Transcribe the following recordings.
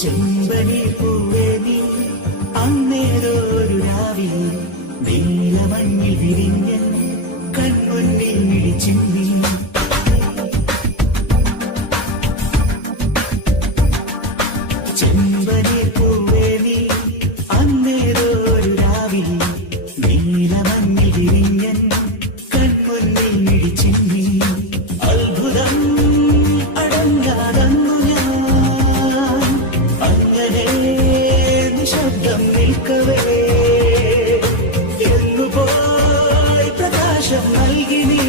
ചെമ്പനി പൂവേ നീ അന്നേരൊരു രാവിൽ നീലമഞ്ഞിൽ വിരിഞ്ഞ് കൺമുന്നിൽ മിഴിച്ചിന്നി. ചെമ്പനി പൂവേ നീ അന്നേരൊരു രാവിൽ നീലമഞ്ഞിൽ വിരിഞ്ഞ് കൺമുന്നിൽ മിഴിച്ചിന്നി. അത്ഭുതം അടങ്ങാതന്നു ഞാൻ അങ്ങനെ നിശബ്ദം നിൽക്കവേ എന്നുപോയി പ്രകാശം നൽകി നീ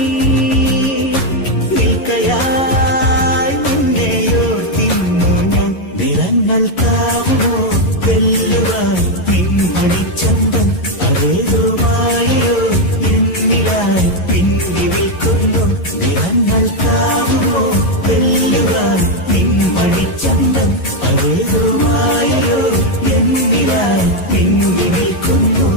നിൽക്കയായി നിന്നെയോർത്തിന്നു ഞാൻ. നിറങ്ങൾക്കാവുമോ വെല്ലുവാൻ പിൻവണിച്ചന്തം അതേതോ മായയോ എന്നിലായി പിന്തി നിൽക്കുന്നു. നിറങ്ങൾക്കാവുമോ വെല്ലുവാൻ പിൻവണിച്ചന്തം അതേതോ മായയോ എന്നിലായി പിന്തി നിൽക്കുന്നു.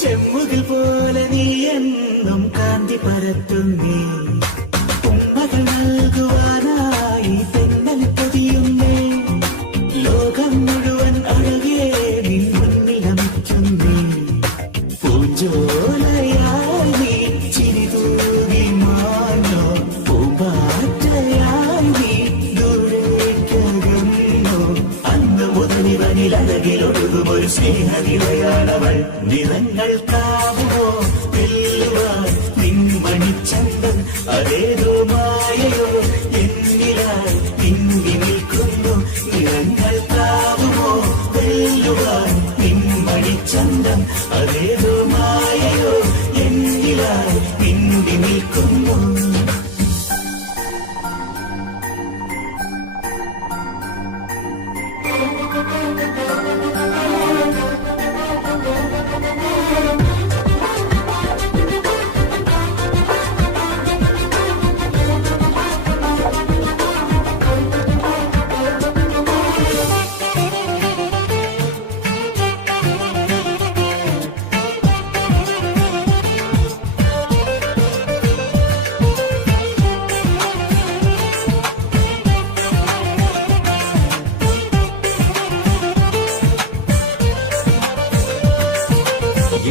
ചെമ്മുകിൽ പോലെ നീ എന്നും കാന്തി പരത്തുന്നേ. ഉമ്മകൾ നൽകുവാനായി തെന്നൽ പൊതിയുന്നേ. ലോകം മുഴുവൻ അഴകേ നിൻ മുന്നിൽ നമിക്കുന്നേ. പൂഞ്ചോലയായി നീ ചിരിതൂകി മാഞ്ഞോ. പൂമ്പാറ്റയായി നീ ദൂരേക്കകന്നോ. അന്ന് മുതലിവനിൽ അഴകിലൊഴുകുമൊരു സ്നേഹനിലയാണവൾ. നിറങ്ങൾക്കാവുമോ വെല്ലുവാൻ നിൻമണിച്ചന്തം അതേതോ മായയോ എന്നിലായി പിന്തി നിൽക്കുന്നു. നിറങ്ങൾക്കാവുമോ വെല്ലുവാൻ നിൻമണിച്ചന്തം അതേതോ മായയോ എന്നിലായി പിന്തി നിൽക്കുന്നു.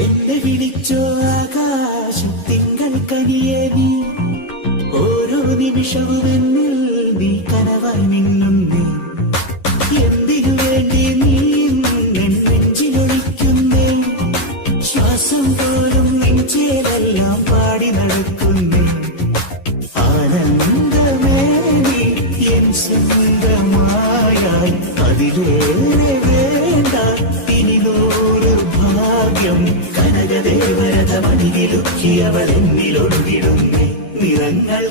എന്നെ വിളിച്ചോ ആകാശം തിങ്കൾ കനിയേ നീ. ഓരോ നിമിഷവും എന്നിൽ നീ കനവായി മിന്നുന്നേ. എന്തിനു വേണ്ടി നീ എൻ നെഞ്ചിലൊളിക്കുന്നേ. ശ്വാസം പോലും നെഞ്ചിലെല്ലാം പാടി നടക്കുന്നേ. ആനന്ദമേ നീ എൻ സ്വന്തമായാൽ അതിലേറെ വേണ്ട ഇനി നൂറ് ഭാഗ്യം. കനകദേവരഥ മണിയിലുക്കിയവൾ എന്നിലൊഴുകിടുന്നേ. നിറങ്ങൾ